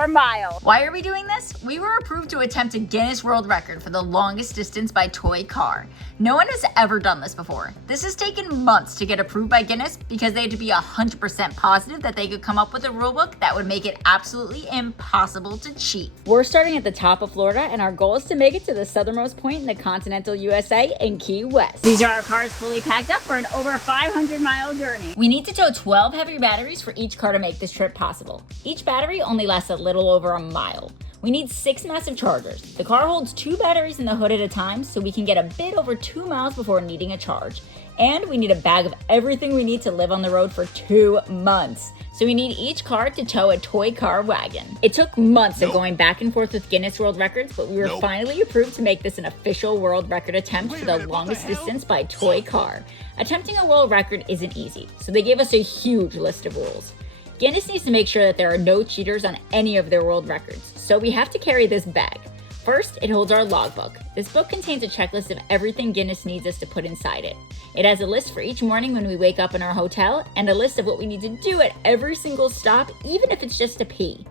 per mile. Why are we doing this? We were approved to attempt a Guinness World Record for the longest distance by toy car. No one has ever done this before. This has taken months to get approved by Guinness because they had to be 100% positive that they could come up with a rulebook that would make it absolutely impossible to cheat. We're starting at the top of Florida, and our goal is to make it to the southernmost point in the continental USA in Key West. These are our cars fully packed up for an over 500-mile journey. We need to tow 12 heavy batteries for each car to make this trip possible. Each battery only lasts a little over a mile. We need 6 massive chargers. The car holds 2 batteries in the hood at a time, so we can get a bit over 2 miles before needing a charge. And we need a bag of everything we need to live on the road for 2 months. So we need each car to tow a toy car wagon. It took months of going back and forth with Guinness World Records, but we were finally approved to make this an official world record attempt for the longest distance by toy car. Attempting a world record isn't easy, so they gave us a huge list of rules. Guinness needs to make sure that there are no cheaters on any of their world records, so we have to carry this bag. First, it holds our logbook. This book contains a checklist of everything Guinness needs us to put inside it. It has a list for each morning when we wake up in our hotel, and a list of what we need to do at every single stop, even if it's just to pee.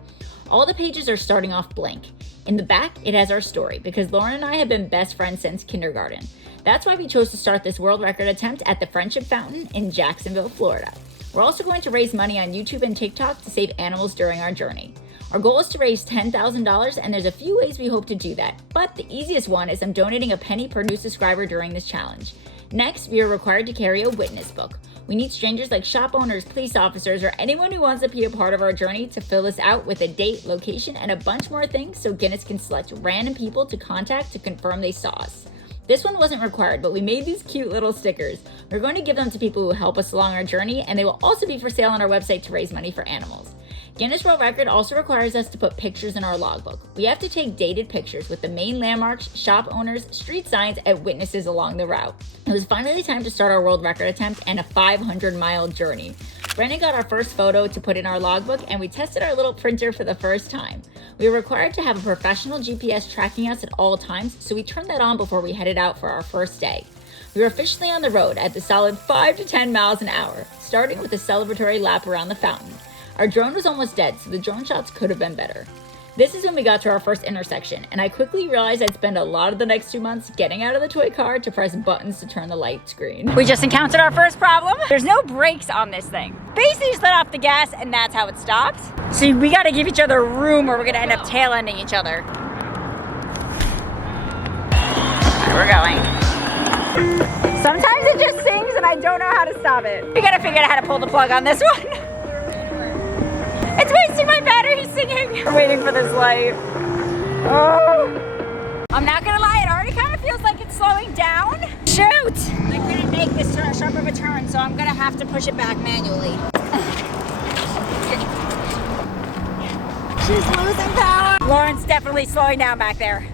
All the pages are starting off blank. In the back, it has our story, because Lauren and I have been best friends since kindergarten. That's why we chose to start this world record attempt at the Friendship Fountain in Jacksonville, Florida. We're also going to raise money on YouTube and TikTok to save animals during our journey. Our goal is to raise $10,000, and there's a few ways we hope to do that, but the easiest one is I'm donating a penny per new subscriber during this challenge. Next, we are required to carry a witness book. We need strangers like shop owners, police officers, or anyone who wants to be a part of our journey to fill us out with a date, location, and a bunch more things so Guinness can select random people to contact to confirm they saw us. This one wasn't required, but we made these cute little stickers. We're going to give them to people who help us along our journey, and they will also be for sale on our website to raise money for animals. Guinness World Record also requires us to put pictures in our logbook. We have to take dated pictures with the main landmarks, shop owners, street signs, and witnesses along the route. It was finally time to start our world record attempt and a 500-mile journey. Brendan got our first photo to put in our logbook, and we tested our little printer for the first time. We were required to have a professional GPS tracking us at all times, so we turned that on before we headed out for our first day. We were officially on the road at the solid 5 to 10 miles an hour, starting with a celebratory lap around the fountain. Our drone was almost dead, so the drone shots could have been better. This is when we got to our first intersection, and I quickly realized I'd spend a lot of the next 2 months getting out of the toy car to press buttons to turn the light screen. We just encountered our first problem. There's no brakes on this thing. Basically just let off the gas and that's how it stops. So we gotta give each other room or we're gonna end up tail-ending each other. We're going. Sometimes it just sings and I don't know how to stop it. We gotta figure out how to pull the plug on this one. It's wasting my battery singing. We're waiting for this light. Oh. I'm not gonna lie, it already kind of feels like it's slowing down. Shoot! I couldn't make this sharp of a turn, so I'm gonna have to push it back manually. She's losing power. Lauren's definitely slowing down back there.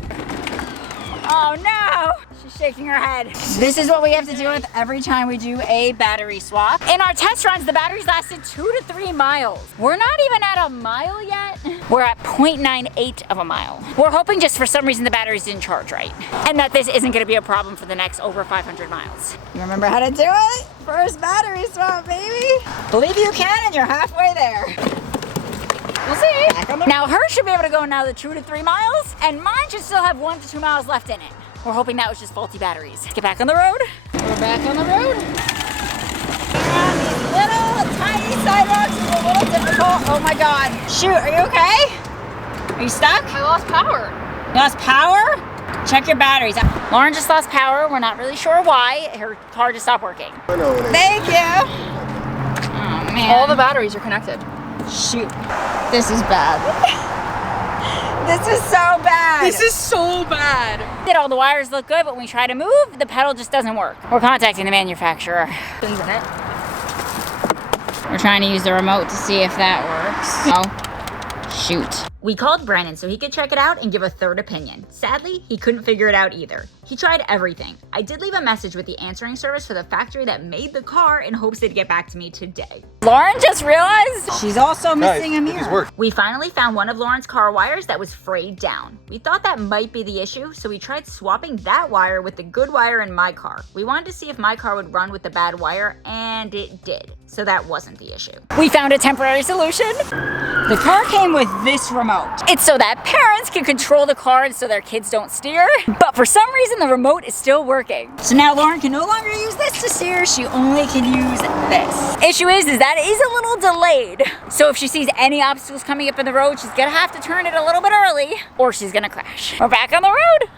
Oh no! She's shaking her head. This is what we have to deal with every time we do a battery swap. In our test runs, the batteries lasted 2 to 3 miles. We're not even at a mile yet. We're at 0.98 of a mile. We're hoping just for some reason the batteries didn't charge right, and that this isn't gonna be a problem for the next over 500 miles. You remember how to do it? First battery swap, baby. Believe you can, and you're halfway there. We'll see. Now hers should be able to go another 2 to 3 miles, and mine should still have 1 to 2 miles left in it. We're hoping that was just faulty batteries. Let's get back on the road. We're back on the road. And these little tiny sidewalks is a little difficult. Oh my God. Shoot, are you okay? Are you stuck? I lost power. You lost power? Check your batteries. Lauren just lost power. We're not really sure why. Her car just stopped working. Thank you. Oh man. All the batteries are connected. Shoot. This is bad. This is so bad. This is so bad. All the wires look good, but when we try to move, the pedal just doesn't work. We're contacting the manufacturer. Things in it. We're trying to use the remote to see if that works. Oh, shoot. We called Brennan so he could check it out and give a third opinion. Sadly, he couldn't figure it out either. He tried everything. I did leave a message with the answering service for the factory that made the car in hopes they'd get back to me today. Lauren just realized she's also missing a mirror. We finally found one of Lauren's car wires that was frayed down. We thought that might be the issue, so we tried swapping that wire with the good wire in my car. We wanted to see if my car would run with the bad wire, and it did. So that wasn't the issue. We found a temporary solution. The car came with this remote. It's so that parents can control the car and so their kids don't steer. But for some reason, the remote is still working. So now Lauren can no longer use this to steer. She only can use this. Issue is that it is a little delayed. So if she sees any obstacles coming up in the road, she's gonna have to turn it a little bit early or she's gonna crash. We're back on the road.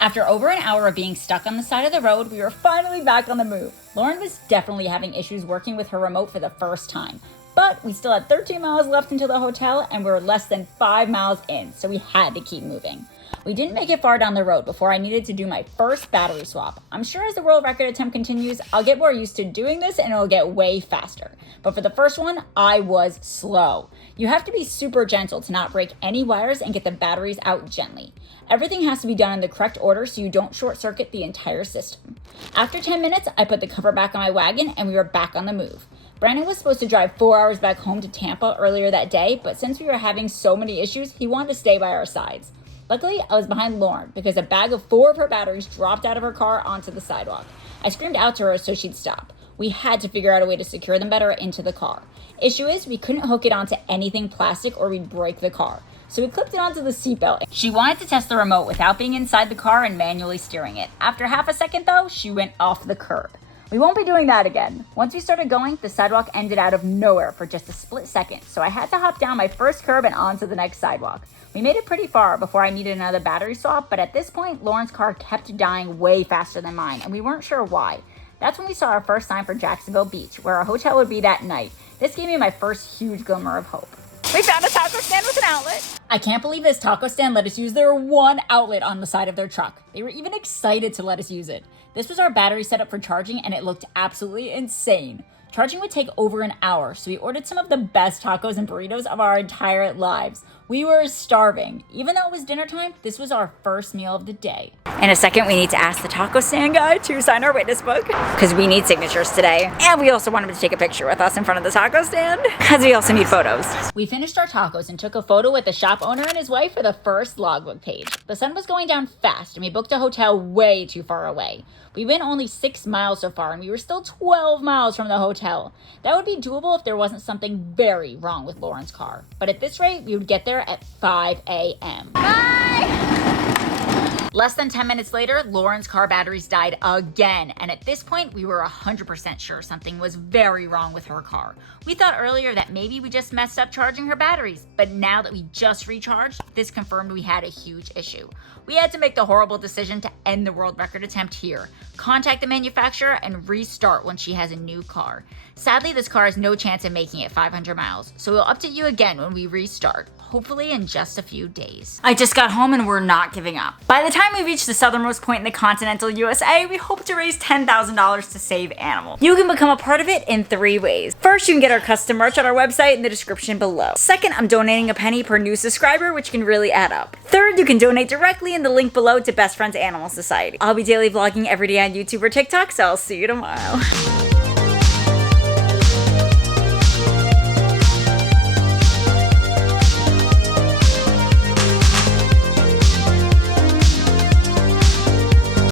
After over an hour of being stuck on the side of the road, we were finally back on the move. Lauren was definitely having issues working with her remote for the first time. But we still had 13 miles left until the hotel and we were less than 5 miles in, so we had to keep moving. We didn't make it far down the road before I needed to do my first battery swap. I'm sure as the world record attempt continues, I'll get more used to doing this and it'll get way faster. But for the first one, I was slow. You have to be super gentle to not break any wires and get the batteries out gently. Everything has to be done in the correct order so you don't short circuit the entire system. After 10 minutes, I put the cover back on my wagon and we were back on the move. Brandon was supposed to drive 4 hours back home to Tampa earlier that day, but since we were having so many issues, he wanted to stay by our sides. Luckily, I was behind Lauren because a bag of 4 of her batteries dropped out of her car onto the sidewalk. I screamed out to her so she'd stop. We had to figure out a way to secure them better into the car. Issue is, we couldn't hook it onto anything plastic or we'd break the car. So we clipped it onto the seatbelt. She wanted to test the remote without being inside the car and manually steering it. After half a second though, she went off the curb. We won't be doing that again. Once we started going, the sidewalk ended out of nowhere for just a split second, so I had to hop down my first curb and onto the next sidewalk. We made it pretty far before I needed another battery swap, but at this point, Lauren's car kept dying way faster than mine, and we weren't sure why. That's when we saw our first sign for Jacksonville Beach, where our hotel would be that night. This gave me my first huge glimmer of hope. We found a taco stand with an outlet. I can't believe this taco stand let us use their one outlet on the side of their truck. They were even excited to let us use it. This was our battery setup for charging and it looked absolutely insane. Charging would take over an hour, so we ordered some of the best tacos and burritos of our entire lives. We were starving. Even though it was dinner time, this was our first meal of the day. In a second, we need to ask the taco stand guy to sign our witness book because we need signatures today. And we also want him to take a picture with us in front of the taco stand because we also need photos. We finished our tacos and took a photo with the shop owner and his wife for the first logbook page. The sun was going down fast and we booked a hotel way too far away. We went only 6 miles so far and we were still 12 miles from the hotel. That would be doable if there wasn't something very wrong with Lauren's car. But at this rate, we would get there at 5 a.m. Bye! Less than 10 minutes later, Lauren's car batteries died again, and at this point, we were 100% sure something was very wrong with her car. We thought earlier that maybe we just messed up charging her batteries, but now that we just recharged, this confirmed we had a huge issue. We had to make the horrible decision to end the world record attempt here, contact the manufacturer, and restart when she has a new car. Sadly, this car has no chance of making it 500 miles, so we'll update you again when we restart, hopefully in just a few days. I just got home and we're not giving up. By the time we reach the southernmost point in the continental USA, we hope to raise $10,000 to save animals. You can become a part of it in 3 ways. First, you can get our custom merch at our website in the description below. Second, I'm donating a penny per new subscriber, which can really add up. Third, you can donate directly in the link below to Best Friends Animal Society. I'll be daily vlogging every day on YouTube or TikTok, so I'll see you tomorrow.